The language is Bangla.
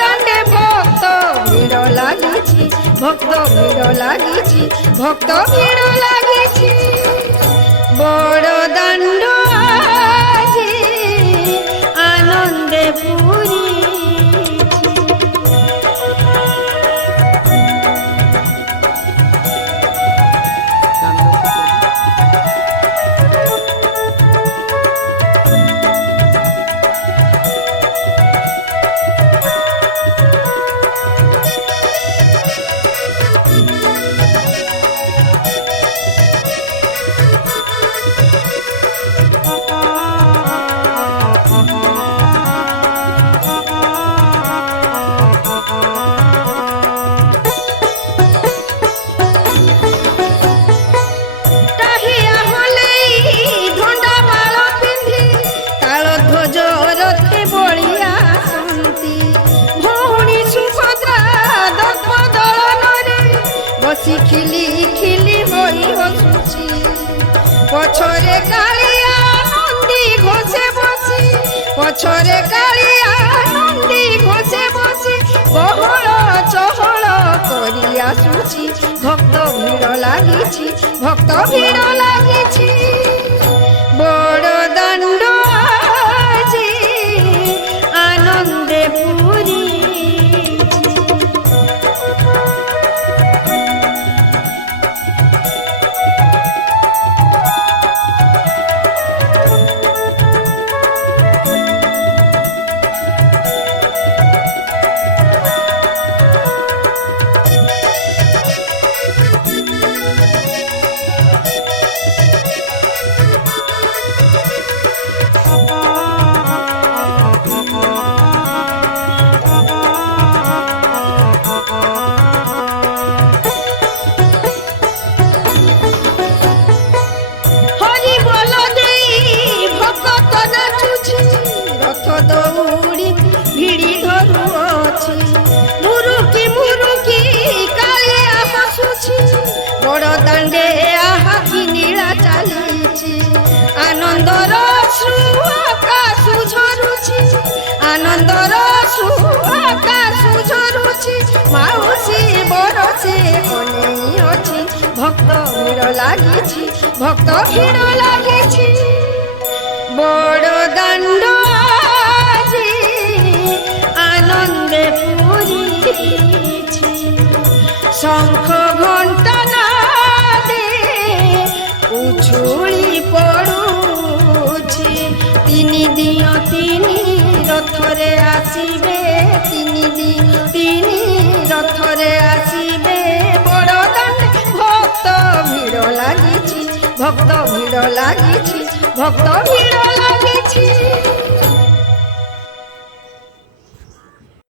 দাণ্ডে ভক্ত ভিড় লাগিছি, ভক্ত ভিড় লাগিছি, ভক্ত ভিড় লাগিছি। বড় দাণ্ড আজি আনন্দে পুরি। খিলি খিলি হই হসুছি, পছরে কালিয়া নন্দী ঘোষে বসি, পছরে কালিয়া নন্দী ঘোষে বসি, বহল চহল করি আসুছি। ভক্ত ভিড় লাগিছি, ভক্ত ভিড় লাগিছি। বড় দাণ্ড আজি আনন্দে পুরি। দৌড়ি ভিড়ি ধরুছি, মুরুকি মুরুকি কালিয়া হসুছি, বড় দাণ্ডে আহা কি নীলা চালিছি। আনন্দর আকাশু ঝরুছি, আনন্দর আকাশু ঝরুছি, মাউসী বরছে কনেই অছি। ভক্ত ভিড় লাগিছি, ভক্ত ভিড় লাগিছি। বড় দাণ্ড আনন্দে পুরিছি। শঙ্খ ঘণ্টা নাদে উছুলি পড়ুছি, তিনি দিও তিনি রথরে আসিবে, তিনি দিও তিনি রথরে আসিবে। বড় দাণ্ডে ভক্ত ভিড় লাগিছি, ভক্ত ভিড় লাগিছি, ভক্ত ভিড় লাগিছি।